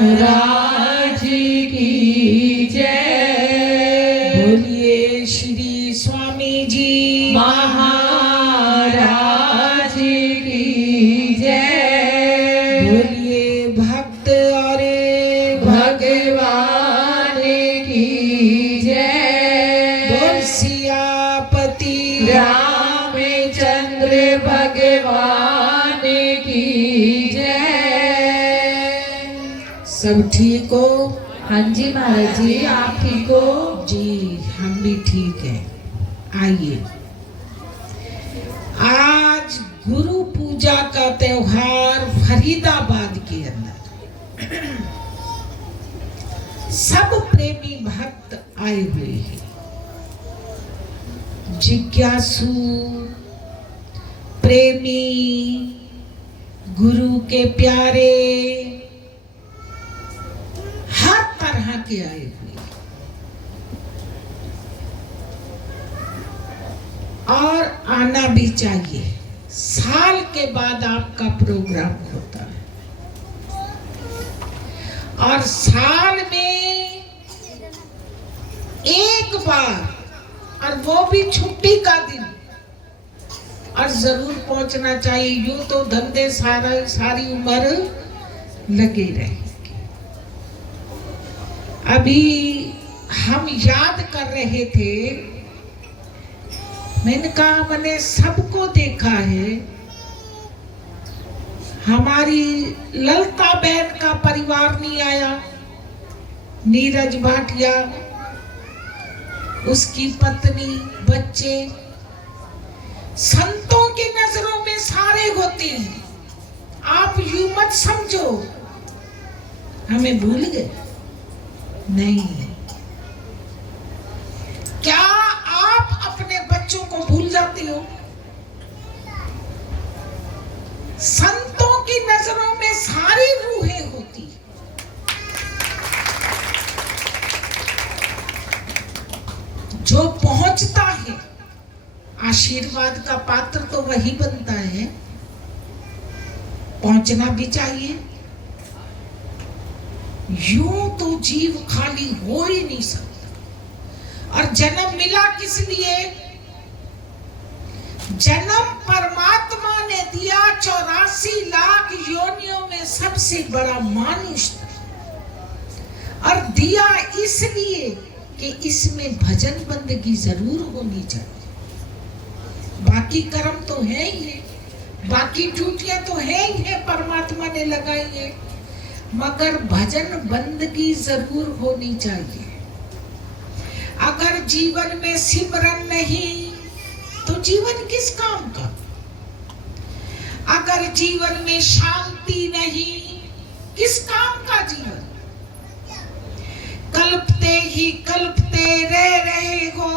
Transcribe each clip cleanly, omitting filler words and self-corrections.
महाराज की जय। बोलिए श्री स्वामी जी महाराज की जय। बोलिए भक्त और भगवान की जय। बोल सियापति रामचंद्र भगवान की जय। सब ठीक हो? हाँ जी महाराज जी, आप ठीक हो? जी हम भी ठीक हैं। आइए, आज गुरु पूजा का त्योहार फरीदाबाद के अंदर सब प्रेमी भक्त आए हुए हैं। जिज्ञासु प्रेमी गुरु के प्यारे हर तरह के आए हुए हैं। और आना भी चाहिए। साल के बाद आपका प्रोग्राम होता है और साल में एक बार, और वो भी छुट्टी का दिन, और जरूर पहुंचना चाहिए। यूं तो धंधे सारी उम्र लगे रहेंगे। अभी हम याद कर रहे थे, मैंने कहा मैंने सबको देखा है। हमारी ललता बहन का परिवार नहीं आया, नीरज भाटिया, उसकी पत्नी, बच्चे। संतों की नजरों में सारे होते हैं। आप यूं मत समझो हमें भूल गए, नहीं। क्या आप अपने बच्चों को भूल जाते हो? संतों की नजरों में सारी रूहें होती हैं। जो पहुंचता है, आशीर्वाद का पात्र तो वही बनता है। पहुंचना भी चाहिए। यूं तो जीव खाली हो ही नहीं सकता। और जन्म मिला किस लिए? जन्म परमात्मा ने दिया 84 लाख योनियों में सबसे बड़ा मानुष था। और दिया इसलिए कि इसमें भजन बंदगी जरूर होनी चाहिए। बाकी कर्म तो है ही है, बाकी ड्यूटियां तो है ही है, परमात्मा ने लगाई है, मगर भजन बंदगी जरूर होनी चाहिए। अगर जीवन में सिमरन नहीं तो जीवन किस काम का? अगर जीवन में शांति नहीं, किस काम का जीवन? कल्पते ही कल्पते रह रहे हो,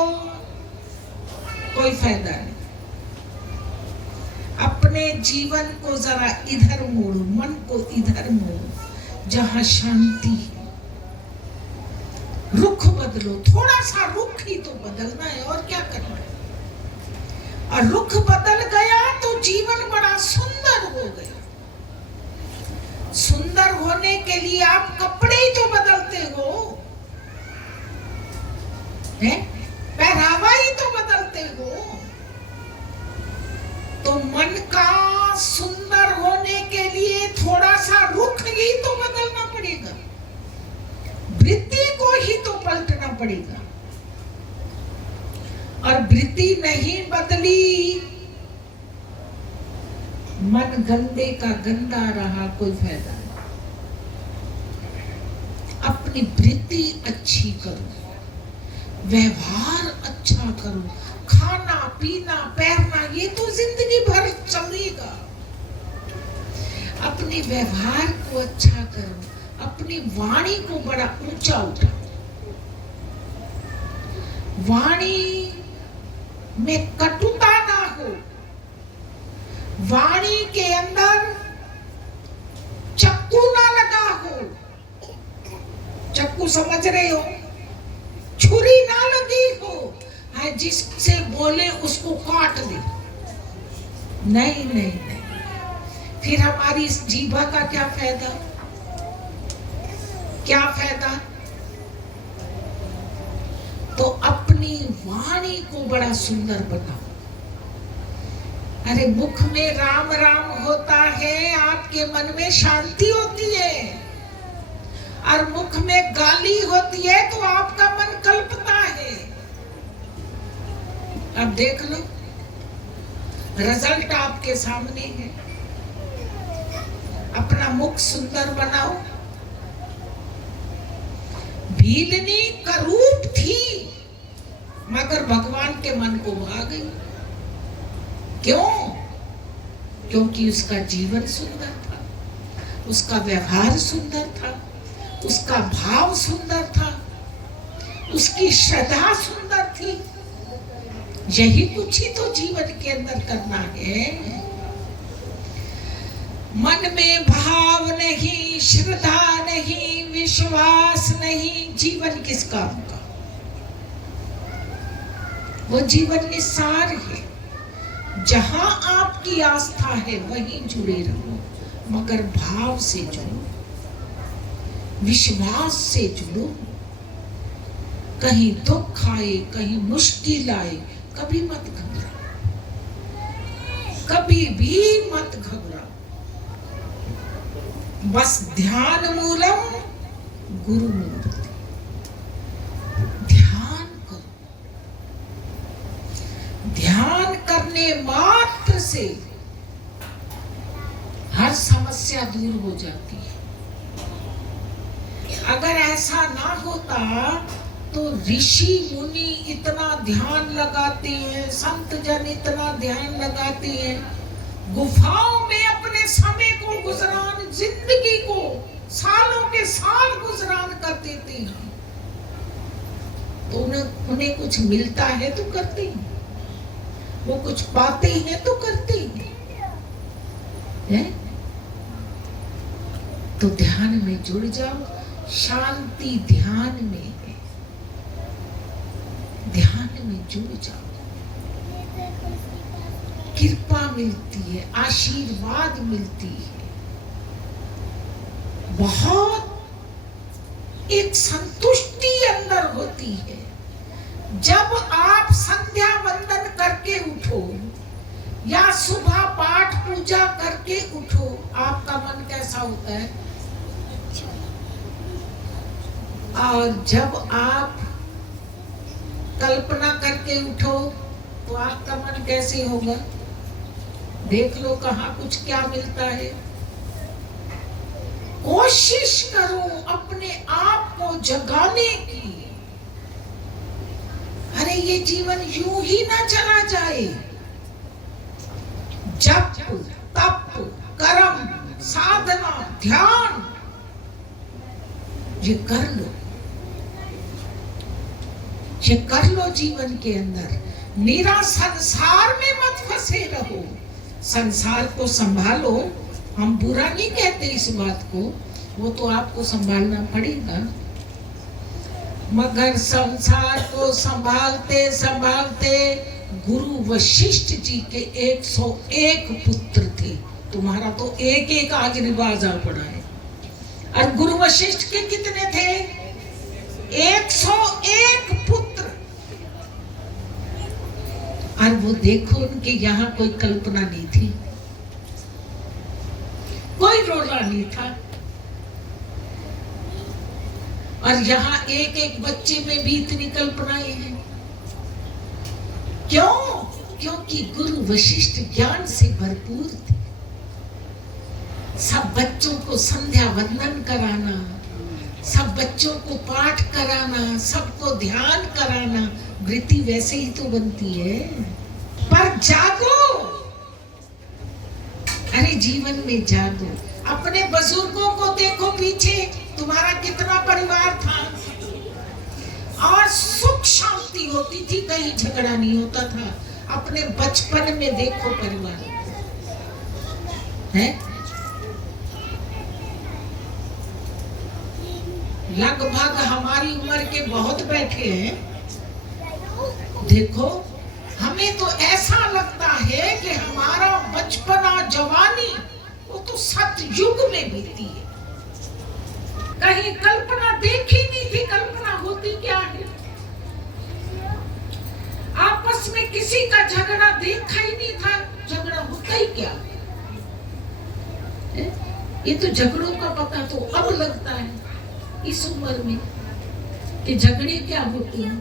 कोई फायदा नहीं। अपने जीवन को जरा इधर मोड़ो, मन को इधर मोड़ो जहां शांति है। रुख बदलो, थोड़ा सा रुख ही तो बदलना है, और क्या करना है। और रुख बदल गया तो जीवन बड़ा सुंदर हो गया। सुंदर होने के लिए आप कपड़े ही तो बदलते हो, हैं? पहनावा ही तो बदलते हो। तो मन का सुंदर होने के लिए थोड़ा सा रुख ही तो बदलना पड़ेगा, वृत्ति को ही तो पलटना पड़ेगा। और वृत्ति नहीं बदली, मन गंदे का गंदा रहा, कोई फायदा नहीं। अपनी वृत्ति अच्छी करो, व्यवहार अच्छा करो, खाना पीना पहनना ये तो जिंदगी भर चलेगा। अपने व्यवहार को अच्छा करो, अपनी वाणी को बड़ा ऊंचा उठाओ। वाणी में कटुता ना हो, वाणी के अंदर चक्कू ना लगा हो। चक्कू समझ रहे हो? छुरी ना लगी हो, है जिससे बोले उसको काट दे। नहीं नहीं नहीं, फिर हमारी इस जीभा का क्या फायदा? क्या फायदा? तो अपनी वाणी को बड़ा सुंदर बनाओ। अरे मुख में राम राम होता है, आपके मन में शांति होती है। और मुख में गाली होती है तो आपका मन कल्पता है। अब देख लो, रिजल्ट आपके सामने है। अपना मुख सुंदर बनाओ। भीलनी करूप थी मगर भगवान के मन को भा गई। क्यों? क्योंकि उसका जीवन सुंदर था, उसका व्यवहार सुंदर था, उसका भाव सुंदर था, उसकी श्रद्धा सुंदर थी। यही कुछ ही तो जीवन के अंदर करना है। मन में भाव नहीं, श्रद्धा नहीं, विश्वास नहीं, जीवन किस काम का? वो जीवन निस्सार है। जहां आपकी आस्था है वहीं जुड़े रहो, मगर भाव से जुड़ो, विश्वास से जुड़ो। कहीं दुख आए, कहीं मुश्किल आए, कभी मत घबराओ, कभी भी मत घबराओ। बस ध्यान मूलम गुरु मूर्ति। ध्यान करो। ध्यान करने मात्र से हर समस्या दूर हो जाती है। अगर ऐसा ना होता तो ऋषि मुनि इतना ध्यान लगाते हैं, संत जन इतना ध्यान लगाते हैं, गुफाओं में अपने समय को गुजरान, जिंदगी को सालों के साल गुजरान कर देते हैं। तो उन्हें कुछ मिलता है तो करते हैं, वो कुछ पाते हैं तो करते हैं। तो ध्यान में जुड़ जाओ। शांति ध्यान में है। ध्यान में जुड़ जाओ, कृपा मिलती है, आशीर्वाद मिलती है। बहुत एक संतुष्टि अंदर होती है। जब आप संध्या वंदन करके उठो या सुबह पाठ पूजा करके उठो, आपका मन कैसा होता है? और जब आप कल्पना करके उठो तो आपका मन कैसे होगा? देख लो कहाँ कुछ क्या मिलता है। कोशिश करो अपने आप को जगाने की। अरे ये जीवन यूं ही ना चला जाए। जप, तप, कर्म, साधना, ध्यान, ये कर लो, ये कर लो जीवन के अंदर। मेरा संसार में मत फंसे रहो, संसार को संभालो। हम बुरा नहीं कहते इस बात को, वो तो आपको संभालना पड़ेगा। मगर संसार को संभालते संभालते गुरु वशिष्ठ जी के 101 पुत्र थे। तुम्हारा तो एक एक आज रिवाज आ पड़ा है। और गुरु वशिष्ठ के कितने थे? 101 पुत्र। और वो देखो, उनके यहाँ कोई कल्पना नहीं थी, कोई रोला नहीं था। और यहाँ एक एक बच्चे में भी इतनी कल्पनाएं हैं। क्यों? क्योंकि गुरु वशिष्ठ ज्ञान से भरपूर थे। सब बच्चों को संध्या वंदन कराना, सब बच्चों को पाठ कराना, सबको ध्यान कराना, वृत्ति वैसे ही तो बनती है। पर जागो, अरे जीवन में जागो। अपने बुजुर्गों को देखो, पीछे तुम्हारा कितना परिवार था और सुख शांति होती थी, कहीं झगड़ा नहीं होता था। अपने बचपन में देखो परिवार है। लगभग हमारी उम्र के बहुत बैठे हैं। देखो, हमें तो ऐसा लगता है कि हमारा बचपना, जवानी वो तो सतयुग में बीती है। कहीं कल्पना देखी नहीं थी, कल्पना होती क्या है। आपस में किसी का झगड़ा देखा ही नहीं था, झगड़ा होता ही क्या है? ये तो झगड़ों का पता तो अब लगता है इस उम्र में कि झगड़े क्या होते हैं।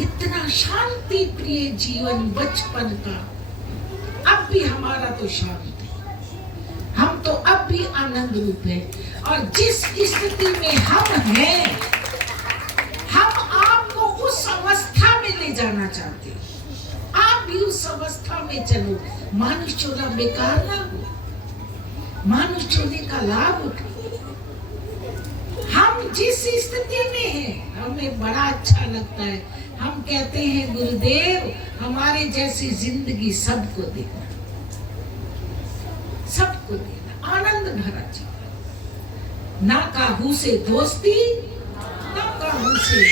इतना शांति प्रिय जीवन बचपन का अब भी हमारा तो शांत है, हम तो अब भी आनंद रूप है। और जिस स्थिति में हम हैं, हम आपको उस अवस्था में ले जाना चाहते हैं। आप भी उस अवस्था में चलो, मानुष चोला बेकार ना हो, मानुष चोले का लाभ उठाओ। हम जिस स्थिति में हैं, हमें बड़ा अच्छा लगता है। हम कहते हैं गुरुदेव हमारे जैसी जिंदगी सबको देना, सबको देना, आनंद भरा जीवन, ना काहू से दोस्ती, ना काहू से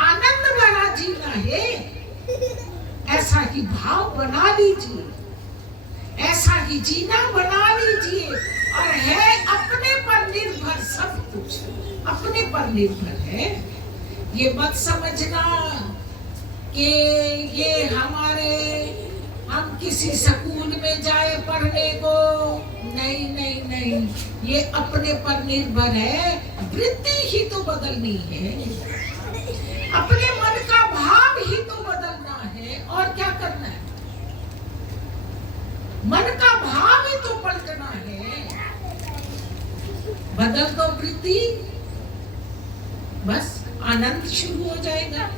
आनंद भरा जीना है। ऐसा ही भाव बना लीजिए, ऐसा ही जीना बना लीजिए। और है अपने पर निर्भर, सब कुछ अपने पर निर्भर है। ये मत समझना कि ये हम किसी स्कूल में जाए पढ़ने को, नहीं नहीं नहीं, ये अपने पर निर्भर है। वृत्ति ही तो बदलनी है, अपने मन का भाव ही तो बदलना है, और क्या करना है? मन का भाव ही तो पलटना है। बदल दो वृत्ति, बस आनंद शुरू हो जाएगा।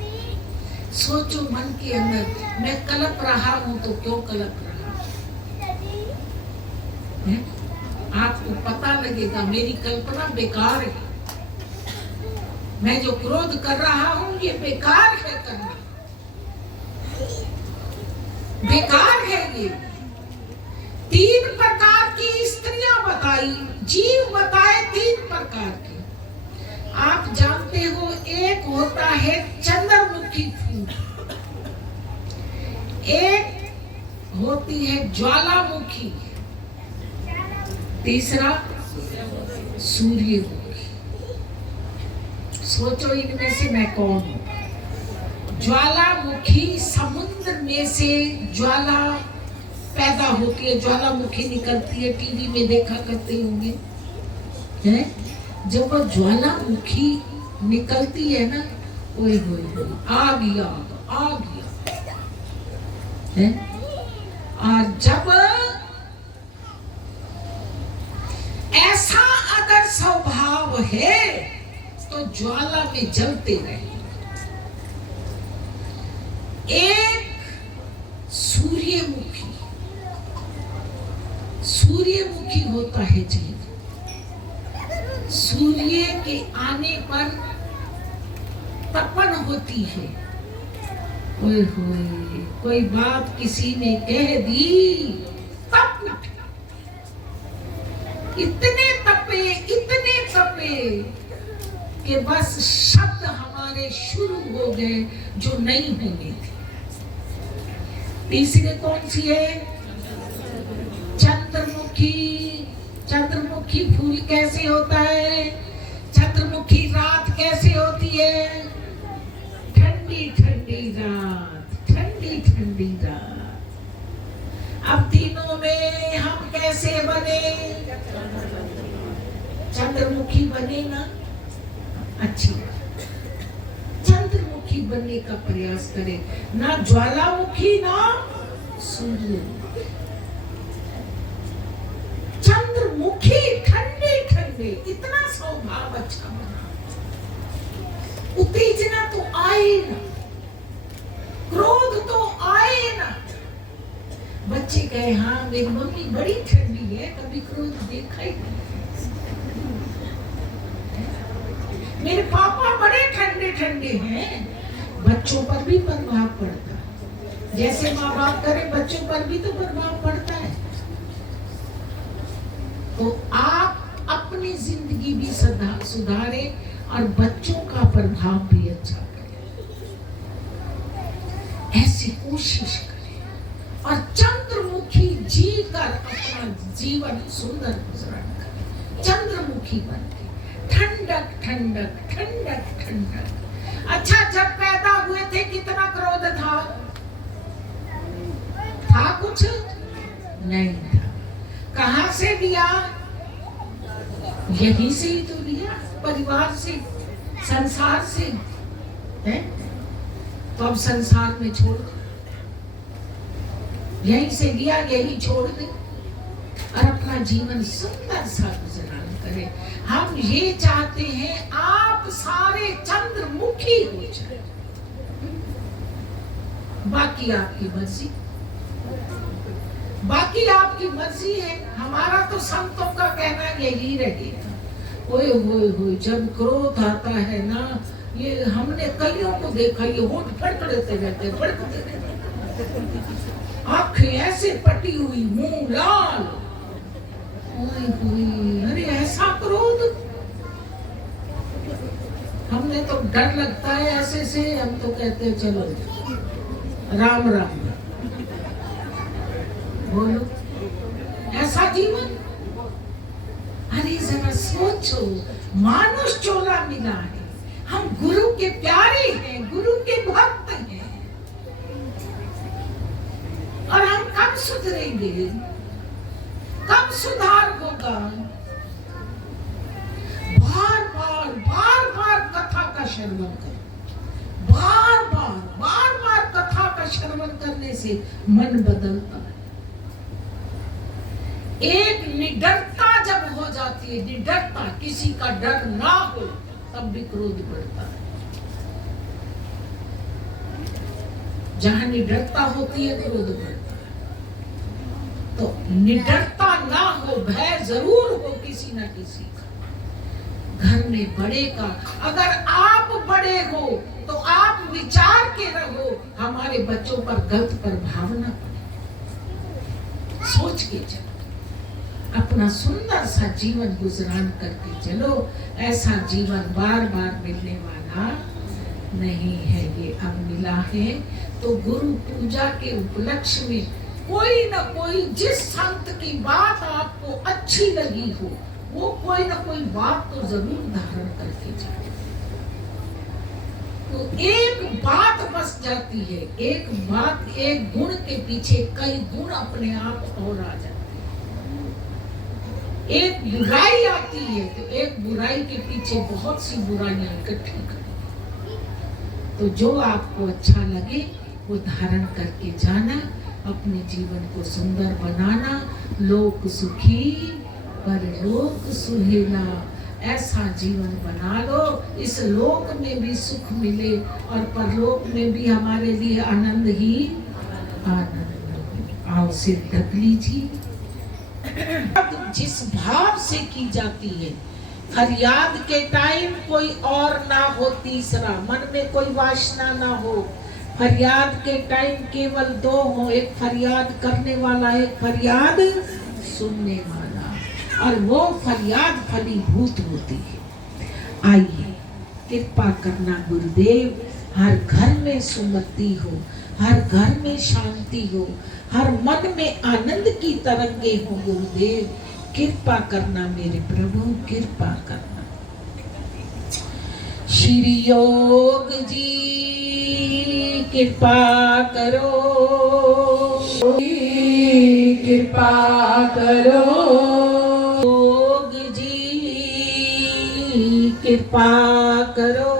सोचो मन के अंदर, मैं कलप रहा हूं तो क्यों कलप रहा है? आपको पता लगेगा मेरी कल्पना बेकार है, मैं जो क्रोध कर रहा हूं ये बेकार है, करना बेकार है। ये 3 प्रकार की स्त्रियां बताई, जीव बताए 3 प्रकार के। आप जानते हो, एक होता है चंद्रमुखी फूल, एक होती है ज्वालामुखी, तीसरा सूर्यमुखी। सोचो इनमें से मैं कौन हूं? ज्वालामुखी, समुद्र में से ज्वाला पैदा होती है, ज्वालामुखी निकलती है, टीवी में देखा करते होंगे हैं? जब वो ज्वालामुखी निकलती है ना, ओए होए आ गया है। और जब ऐसा अगर स्वभाव है तो ज्वाला में जलते रहे। एक सूर्यमुखी, सूर्यमुखी होता है जीव। सूर्य के आने पर तपन होती है। ओए होए, कोई बात किसी ने कह दी, तप उठे। इतने तपे कि बस शब्द हमारे शुरू हो गए जो नहीं होने थे। तीसरे कौन सी है? चंद्रमुखी। चंद्रमुखी फूल कैसे होता है? चंद्रमुखी रात कैसे होती है? ठंडी ठंडी रात, ठंडी ठंडी रात। अब तीनों में हम कैसे बने? चंद्रमुखी बने ना, अच्छी चंद्रमुखी बनने का प्रयास करें, ना ज्वालामुखी ना सूर्यमुखी। चंद्रमुखी ठंडे ठंडे, इतना स्वभाव अच्छा बना, उत्तेजना तो आए ना, क्रोध तो आए ना। बच्चे कहे हाँ मेरी मम्मी बड़ी ठंडी है, कभी क्रोध देखा ही नहीं। मेरे पापा बड़े ठंडे ठंडे हैं। बच्चों पर भी प्रभाव पड़ता है, जैसे माँ बाप करे बच्चों पर भी तो प्रभाव पड़ता है। तो आप अपनी जिंदगी भी सुधारें और बच्चों का प्रभाव भी अच्छा करें, ऐसी कोशिश करें और चंद्रमुखी जी कर अपना जीवन सुंदर गुजरान करें। चंद्रमुखी बन के ठंडक ठंडक ठंडक ठंडक। अच्छा, जब पैदा हुए थे कितना क्रोध था? कुछ नहीं था। कहां से लिया? यहीं से ही तो लिया, परिवार से, संसार से है। तो अब संसार में छोड़ दो, यहीं से लिया, यही छोड़ दे और अपना जीवन सुंदर सा गुजरान करे। हम ये चाहते हैं आप सारे चंद्रमुखी हो जाए, बाकी आपकी मर्जी, बाकी आपकी मर्जी है। हमारा तो संतों का कहना यही रहेगा। ओए होए होए, जब क्रोध आता है ना, ये हमने कईयों को देखा, ये होंठ फड़फड़ाते रहते, फड़फड़ाते रहते, आंखें ऐसे पटी हुई, मुंह लाल। ओए होए, अरे ऐसा क्रोध! हमने तो डर लगता है ऐसे से, हम तो कहते हैं चलो राम राम बोलो, ऐसा जीवन। अरे जरा सोचो, मानुष चोला मिला है, हम गुरु के प्यारे हैं, गुरु के भक्त हैं, और हम कब सुधरेंगे? कब सुधार होगा? बार बार कथा का श्रवण करो, बार बार कथा का श्रवण करने से मन बदलता है। एक निडरता जब हो जाती है, निडरता, किसी का डर ना हो, तब भी क्रोध बढ़ता है। जहां निडरता होती है क्रोध बढ़ता है। तो निडरता ना हो, भय जरूर हो किसी ना किसी का, घर में बड़े का। अगर आप बड़े हो तो आप विचार के रहो, हमारे बच्चों पर गलत प्रभाव ना पड़े, सोच के चलो, अपना सुंदर सा जीवन गुजरान करके चलो। ऐसा जीवन बार बार मिलने वाला नहीं है, ये अब मिला है। तो गुरु पूजा के उपलक्ष्य में कोई ना कोई, जिस संत की बात आपको अच्छी लगी हो, वो कोई ना कोई बात तो जरूर धारण करके जाए। तो एक बात बस जाती है, एक बात, एक गुण के पीछे कई गुण अपने आप और आ जाते हैं। एक बुराई आती है तो एक बुराई के पीछे बहुत सी बुराइयां इकट्ठी करें। तो जो आपको अच्छा लगे वो धारण करके जाना, अपने जीवन को सुंदर बनाना। लोक सुखी परलोक सुहेला, ऐसा जीवन बना लो, इस लोक में भी सुख मिले और परलोक में भी हमारे लिए आनंद ही आनंद। आओ सिर ढक लीजिए। जिस भाव से की जाती है, फरियाद के टाइम कोई और ना हो, तीसरा मन में कोई वासना ना हो। फरियाद के टाइम केवल दो हो, एक फरियाद करने वाला, एक फरियाद सुनने वाला, और वो फरियाद फलीभूत होती है। आइए कृपा करना गुरुदेव, हर घर में सुमति हो, हर घर में शांति हो, हर मन में आनंद की तरंगे हो। गुरुदेव कृपा करना मेरे प्रभु, कृपा करना। श्री योग जी कृपा करो, कृपा करो, योग जी कृपा करो,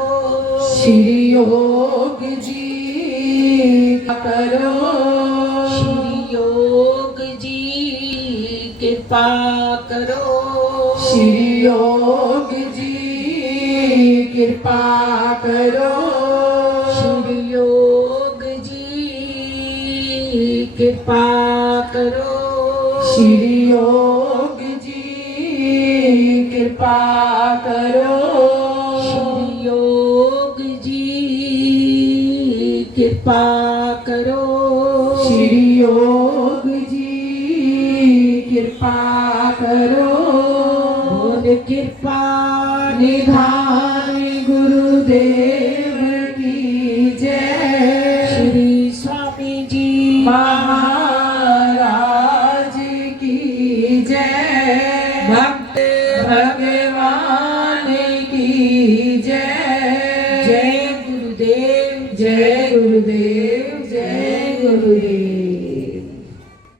श्री योग जी करो, कृपा करो, श्री योग जी कृपा करो, श्री योग जी कृपा करो, श्री योग जी कृपा करो, श्री योग जी कृपा करो, श्री योग जी कृपा करो। बोल कृपा निधान गुरुदेव की जय, श्री स्वामी जी महाराज की जय, भक्त भगवान की जय। जय गुरुदेव जय गुरुदेव, जय गुरुदेव।